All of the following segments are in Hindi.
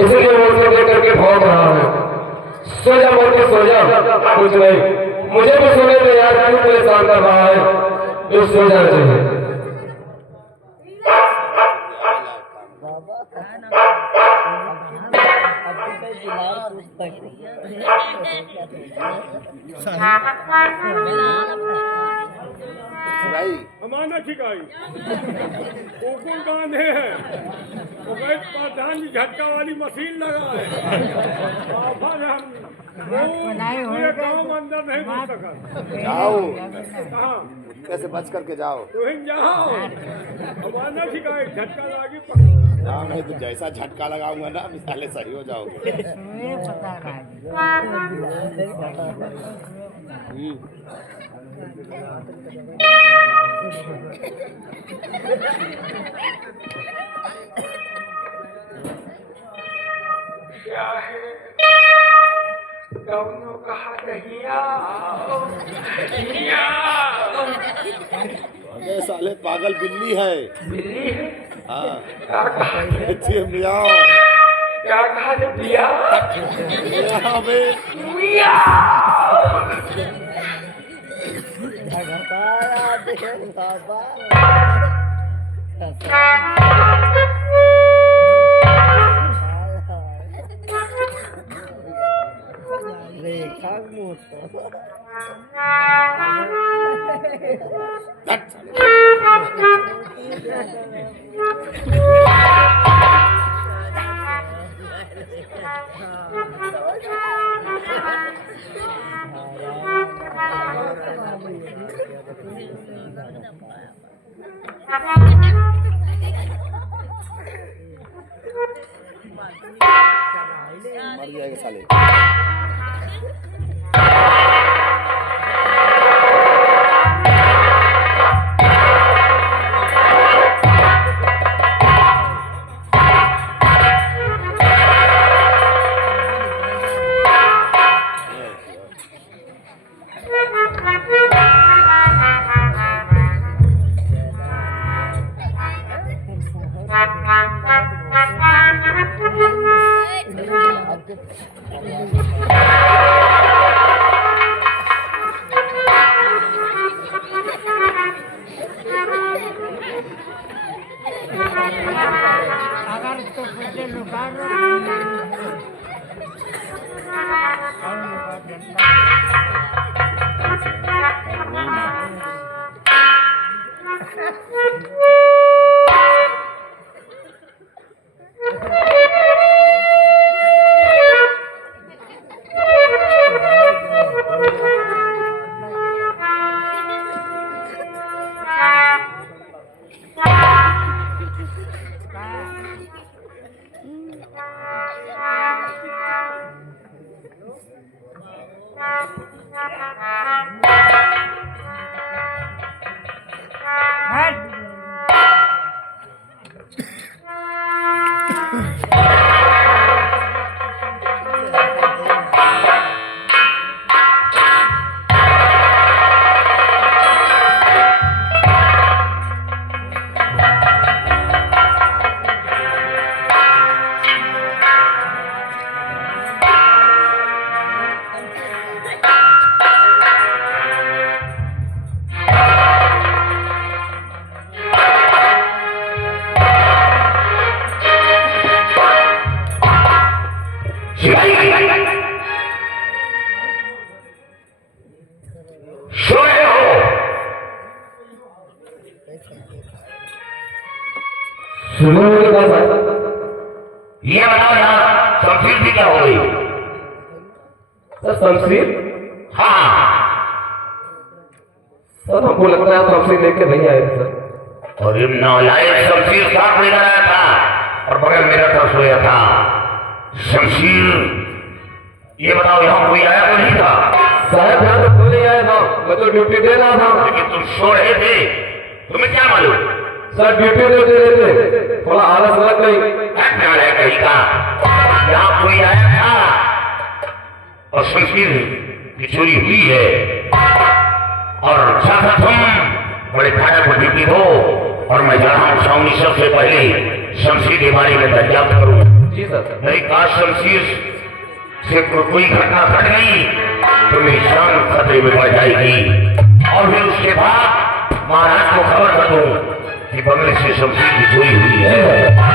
इसलिए वो उसे लेकर के भौंक रहा है। सो जा मत सो जा, कुछ नहीं, मुझे भी सोने में यार क्यों परेशान कर रहा है, तो सो जाना चाहिए। हमारा ठिकाई कुकुर बांधे हैं, प्रधान जी झटका वाली मशीन लगा है, पूरे गाँव अंदर नहीं घुस सका। जाओ, कहाँ कैसे बच करके जाओ, तुम जाओ, हमारा ठिकाई झटका लागी जाओ, नहीं तो जैसा झटका लगाऊंगा ना मिसाले सही हो जाओगे। क्या है दोनों कहा नहीं अरे साले पागल बिल्ली है। बिल्ली है? हाँ क्या कहा? मियाओ, क्या कहा ने पिया? मियाओ बे। मर जाएगा साले। सुनो मेरी बात, ये बताओ यार शमशीर भी क्या हो गई? सर शमशीर? हाँ सर हमको लगता है शमशीर लेके नहीं आए सर। और ये नालायक शमशीर साथ लेकर आया था और बगल मेरा तरफ सोया था। शमशीर ये बताओ यहाँ कोई आया तो नहीं था? साहब यहाँ तो कोई नहीं आया था, मैं तो ड्यूटी दे रहा था। लेकिन तुम सो रहे थे, तुम्हें क्या मालूम? सर ड्यूटी दे रहे थे, थोड़ा आलस लग गई। कहीं का यहाँ कोई आया था और शमशीर की चोरी हुई है और साथ तुम बड़े फाटक पर ड्यूटी हो और मैं जा रहा हूँ छावनी सबसे पहले शमशीर के बारे में दरियाफ्त करूँ। जी सर। नहीं काश शमशीर से कोई घटना घट गई तो मेरी शान खतरे में पड़ जाएगी और फिर उसके बाद महाराज को खबर कर दूं कि बंगले से शमशीर की चोरी हुई है।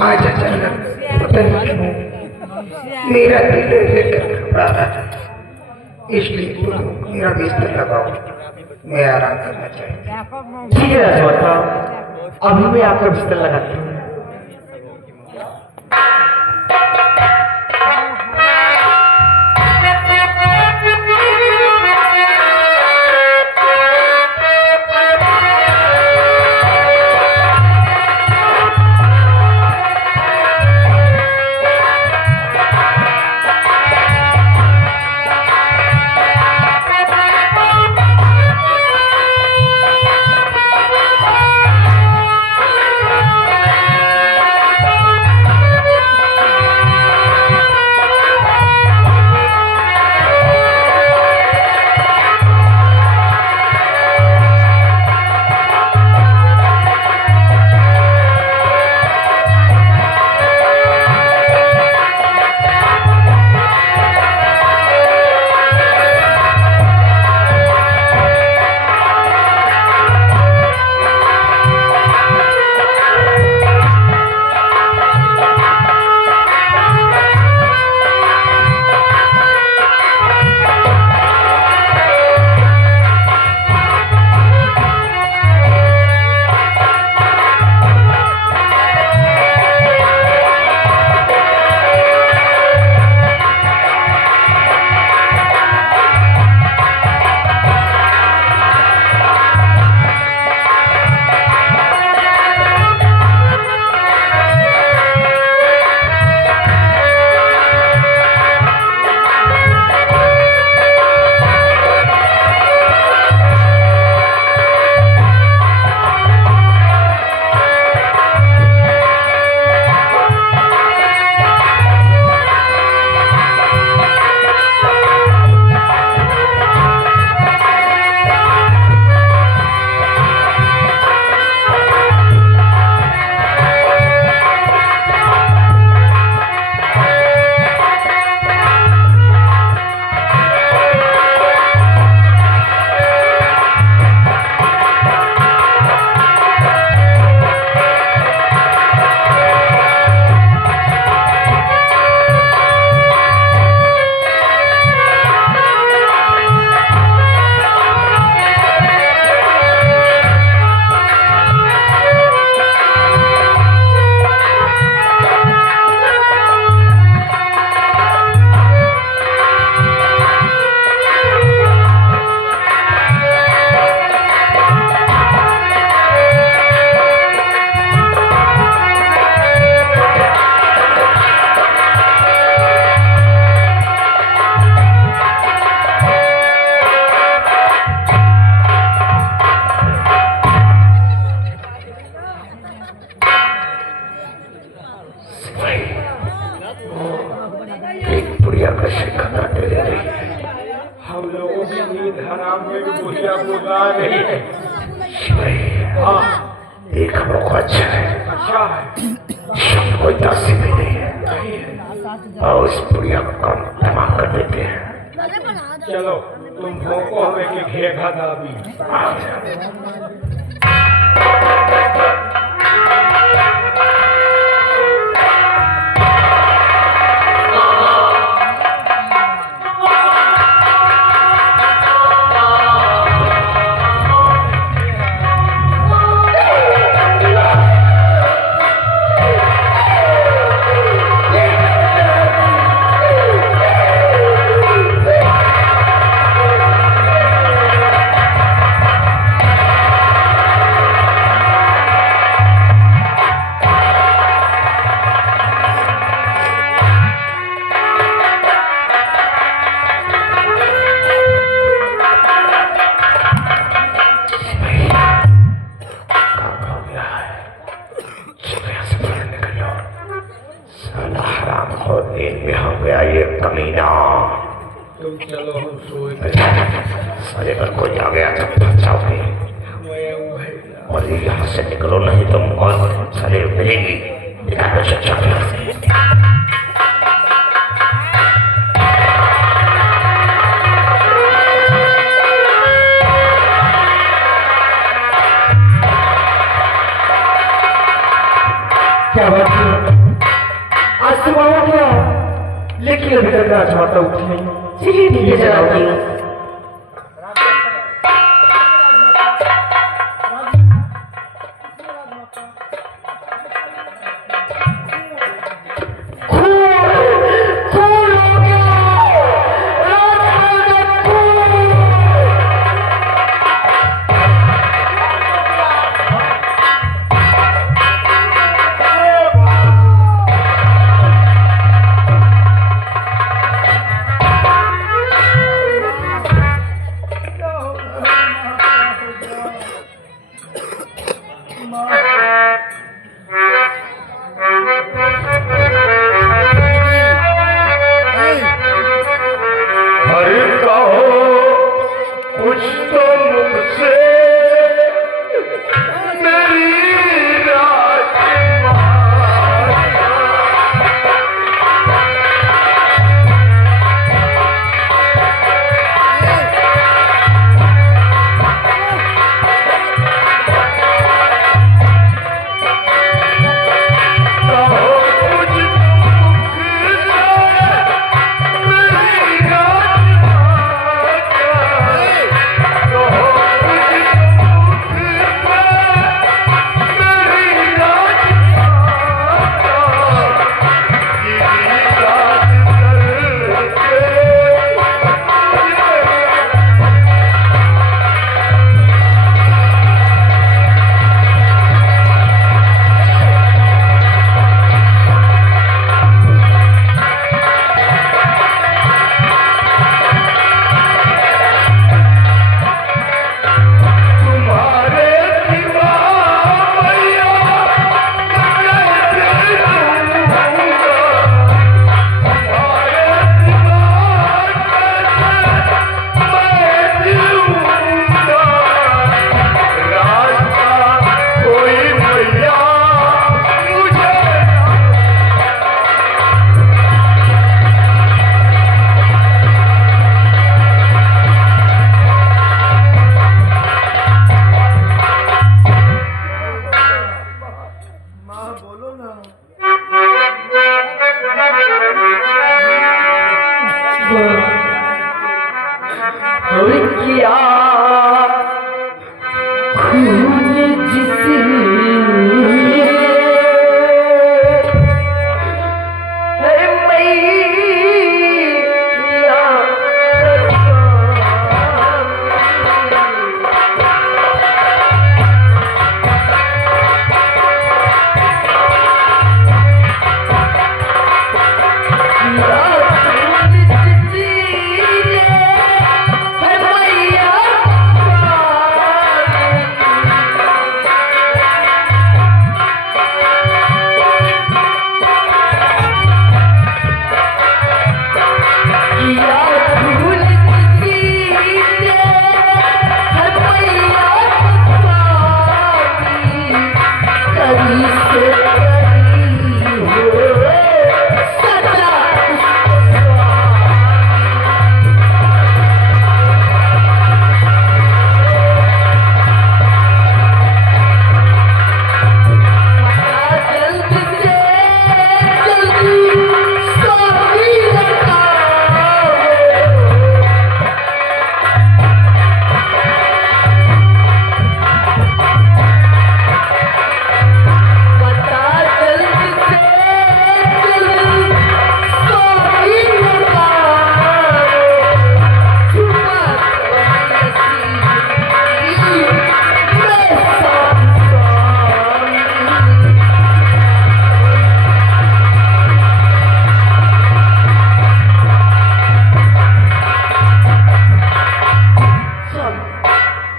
आज अचानक पता नहीं क्यों मेरा दिल लेकर घबरा रहा था, इसलिए तुम मेरा बिस्तर लगाओ, मैं आराम करना चाहती। ठीक है राजमाता साहब, अभी मैं आपका बिस्तर लगाती हूँ। बुढ़िया बुला रही है। हाँ एक मौका अच्छा है, अच्छा है। कोई दासी भी नहीं है और उस बुढ़िया को कम तमाम कर देते हैं। चलो तुम भोंको हमें के घेघा दाबी। तुम चलो हम सोए। अरे अगर कोई आ गया तो बचाओगे और यहाँ से निकलो, नहीं तो और सारे मिलेंगी। क्या बात है? आज सुबह हो गया लेकिन अभी तक राजमाता उठी नहीं। चलिए ठीक है जनाब।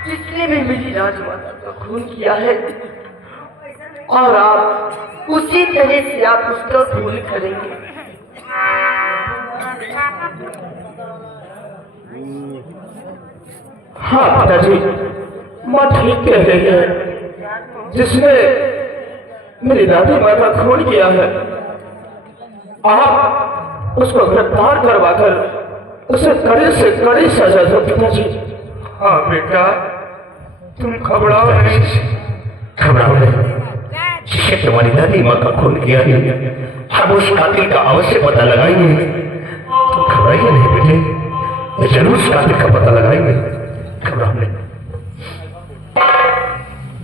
जिसने भी मेरी राजमाता का खून किया है, और आप उसी तरह से आप उसका खून करेंगे। हाँ पिताजी, माँ ठीक कह रही है। जिसने मेरी दादी माँ का खून किया है, आप उसको गिरफ्तार करवाकर उसे कड़े से कड़ी सजा दो पिताजी। हाँ बेटा, तुम घबराओ नहीं। घबराओ नहीं, जिसने तुम्हारी दादी माँ का खून किया है, हम उस कातिल का अवश्य पता लगाएंगे। तुम घबराइए नहीं बेटे, मैं जरूर उस कातिल का पता लगाएंगे। घबराओ नहीं।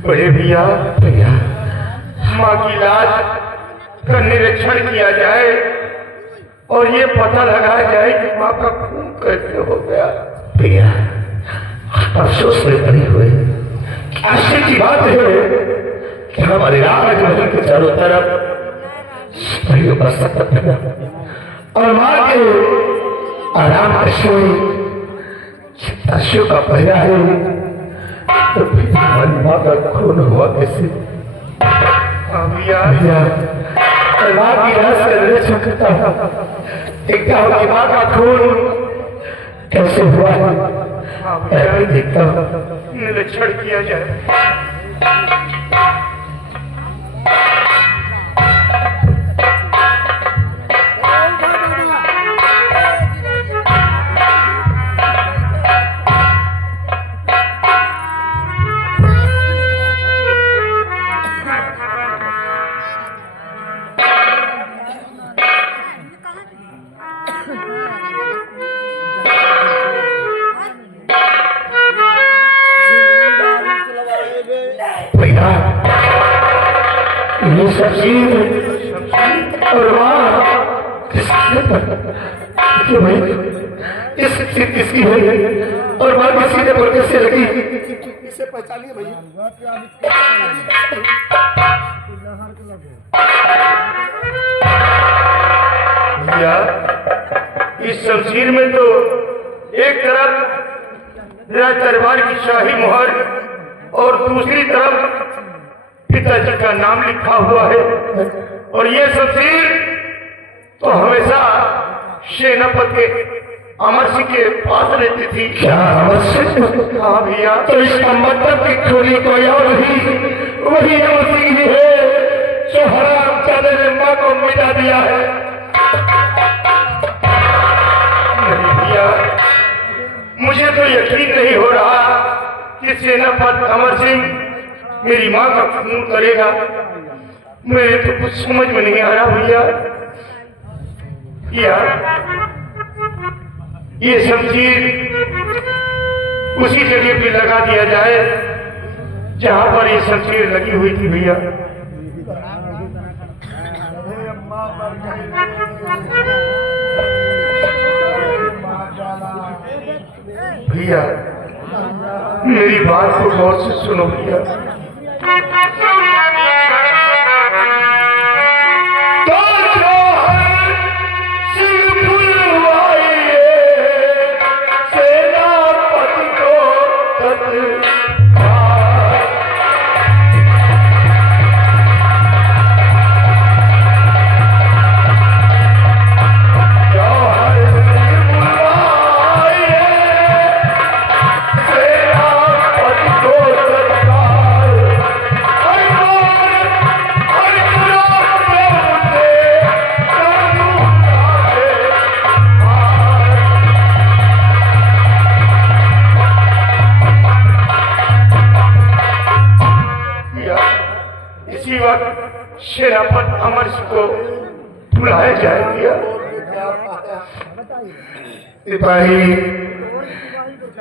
बड़े भैया, भैया, माँ की लाश का निरीक्षण किया जाए और ये पता लगाया जाए कि माँ का खून कैसे हो गया। भैया, अफसोस में बने हुए आश्चर्य की बात है कि हमारे राजमहल के चारों तरफ सिपाहियों का सतत लगा और मां के आराम कशों का पहरा है, तो फिर हमारी मां का खून हुआ कैसे? भैया, मां की लाश का निरीक्षण करता हूं, देखता हूं कि मां का खून कैसे हुआ है। मैं देखता हूं, निरीक्षण किया जाए। भैया, ये सब चीज और माँ कि भाई इस चीज किसकी है और माँ किसी ने पर कैसे लगी? इसे पहचानिए भैया। भैया, इस शमशीर में तो एक तरफ राज दरबार की शाही मुहर और दूसरी तरफ पिताजी का नाम लिखा हुआ है, और ये शमशीर तो हमेशा सेनापति के अमर सिंह के पास रहती थी। क्या अवश्य? हाँ भैया, तो इसका मतलब कि खूनी कोई और ही वही अमर सिंह ही है जो हराम चादे ने माँ को मिटा दिया है। नहीं भैया, मुझे तो यकीन नहीं हो रहा कि सेनापति अमर सिंह मेरी माँ का खून करेगा। मेरे तो कुछ समझ में नहीं आ रहा भैया। ये शमशीर उसी जगह पे लगा दिया जाए जहां पर ये शमशीर लगी हुई थी भैया। भैया, मेरी बात को गौर से सुनो भैया। इसी वक्त सेनापति अमर सिंह को बुलाया जाए भैया। सिपाही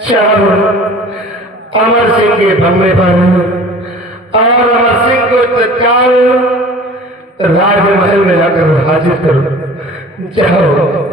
चलो अमर सिंह के बंगले पर और अमर सिंह को तत्काल राजमहल में जाकर हाजिर करो। जाओ।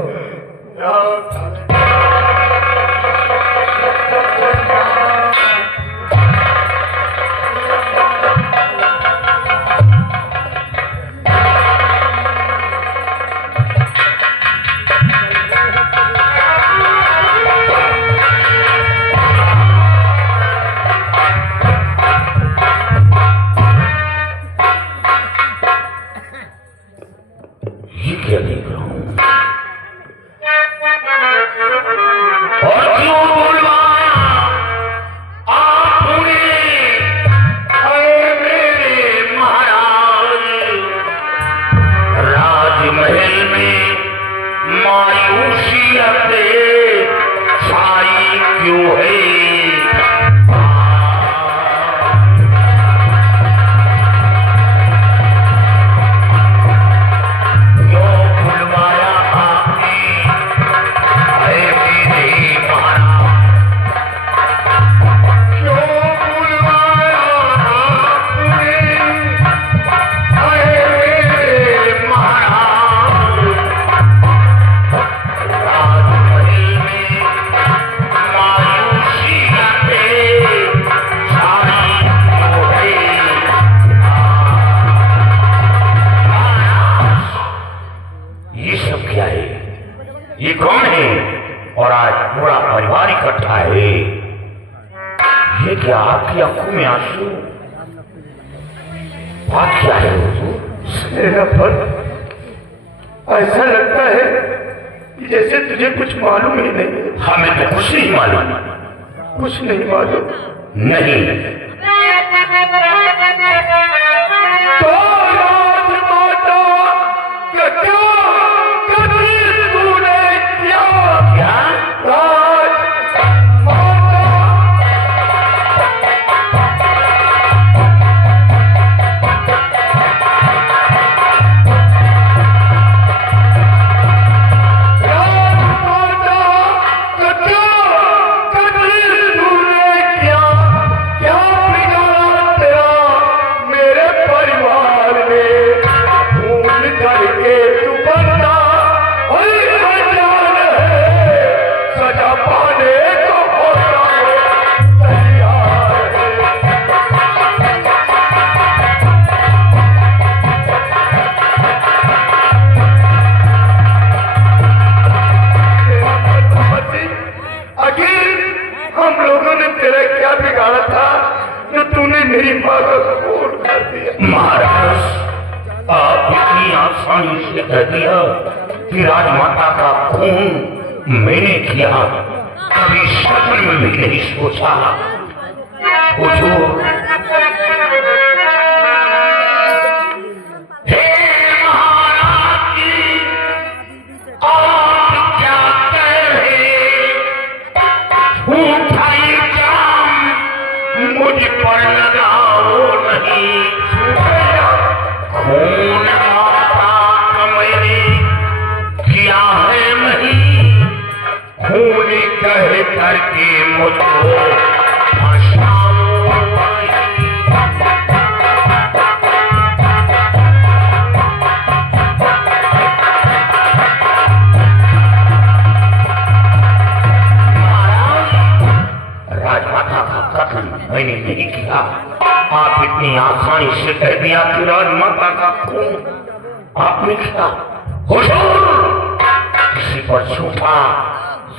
क्या आपकी आंखों में आंसू? बात क्या है हुजूर? मेरा फल ऐसा लगता है कि जैसे तुझे कुछ मालूम ही नहीं है। हमें तो कुछ नहीं मालूम। कुछ नहीं मालूम? नहीं। तो राजमाता का क्या कदर तूने किया? क्या? मेरी माँ का खून कर दिया। महाराज, आप इतनी आसानी से कह दिया कि राजमाता का खून मैंने किया, कभी सपने में भी नहीं सोचा। हुजूर, हे महाराज जी, आप क्या कह रहे? झूठा इल्जाम मुझ पर लगाओ नहीं। खून माता का मैंने किया है नहीं, खून कह करके मुझको फंसाओ नहीं। राजमाता का कत्ल मैंने नहीं किया। आप इतनी आसानी से कह दिया कि राजमाता का खून आपने किया। हुजूर, किसी पर झूठा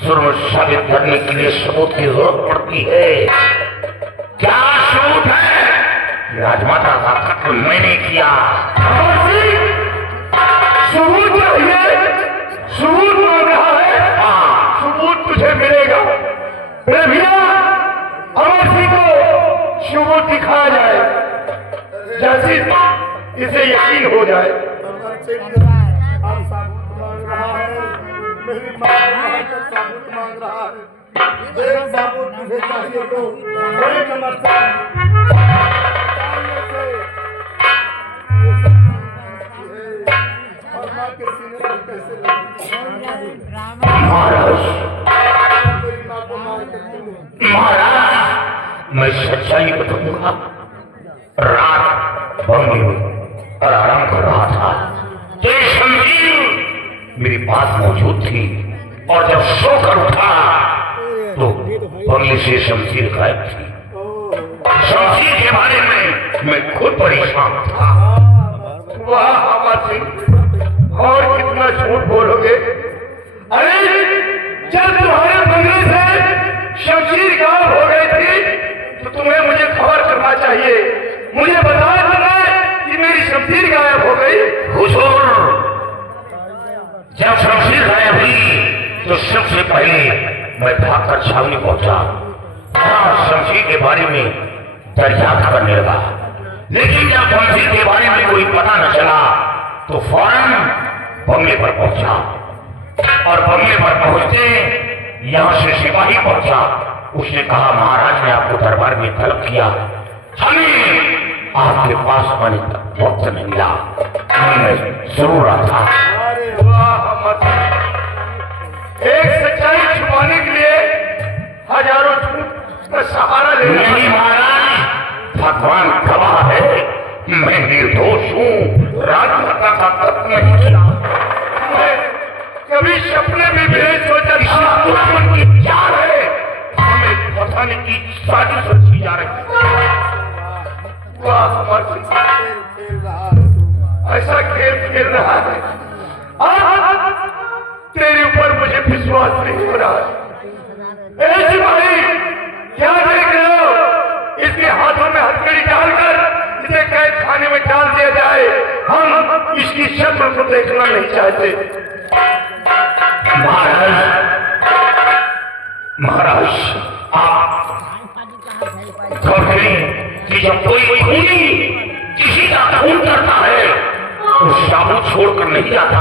जुर्म साबित करने के लिए सबूत की जरूरत पड़ती है। क्या सबूत है? राजमाता का कत्ल मैंने किया। सबूत चाहिए? सबूत मांग रहा है? हाँ, सबूत तुझे मिलेगा। मेरे भैया अमर सिंह को सबूत दिखाया जाए, जैसे इसे यकीन हो जाए। मेरी माँ साबुत मांग रहा है। साबुत तुझे चाहिए तो बड़ी समस्या और माँ के सीने पर कैसे लगी? महाराज, मेरी माँ को मार कर तुम महाराज, मैं सच्चाई बताऊंगा। रात बंगले में और आराम कर रहा था, तो ये शमशीर मेरे पास मौजूद थी, और जब सोकर उठा तो बंगले से शमशीर गायब थी। शमशीर के बारे में मैं खुद परेशान था। वाह अमर सिंह, और कितना झूठ बोलोगे? अरे जब तुम्हारे बंगले से शमशीर गायब हो गई थी तो तुम्हें मुझे खबर करना चाहिए। मुझे बताया तुमने कि मेरी शमशीर गायब हो गई। हुजूर, जब शमशीर गायब हुई तो सबसे पहले मैं भागकर छावनी पहुंचा। वहां शमशीर के बारे में दरियाफ्त करने लगा, लेकिन जब शमशीर के बारे में कोई पता न चला तो फौरन बंगले पर पहुंचा, और बंगले पर पहुंचते यहां से सिपाही पहुंचा। उसने कहा, महाराज ने आपको दरबार में तलब किया, हमें आपके पास आने तक वक्त नहीं मिला, मैं जरूर आता। वाह अमर सिंह, एक सच्चाई छुपाने के लिए हजारों झूठ का सहारा लेना। नहीं महाराज, भगवान गवाह है, मैं निर्दोष हूँ, राजमाता का कत्ल नहीं किया। मैं कभी सपने में भी नहीं सोचा इस था दुश्मन की चाल है, हमें फंसाने की साजिश रची जा रही है। वाह अमर सिंह, खेल रहा है तू। ऐसा खेल खेल रहा है। आज तेरे ऊपर मुझे विश्वास नहीं हो रहा है। ए सिपाही, क्या देख रहे हो? हाथों में हथकड़ी डालकर इसे कैद खाने में डाल दिया जाए। हम इसकी शक्ल को देखना नहीं चाहते। महाराज आप गौर करें कि जब कोई खूनी किसी का खून करता है तो साबुत छोड़कर नहीं जाता।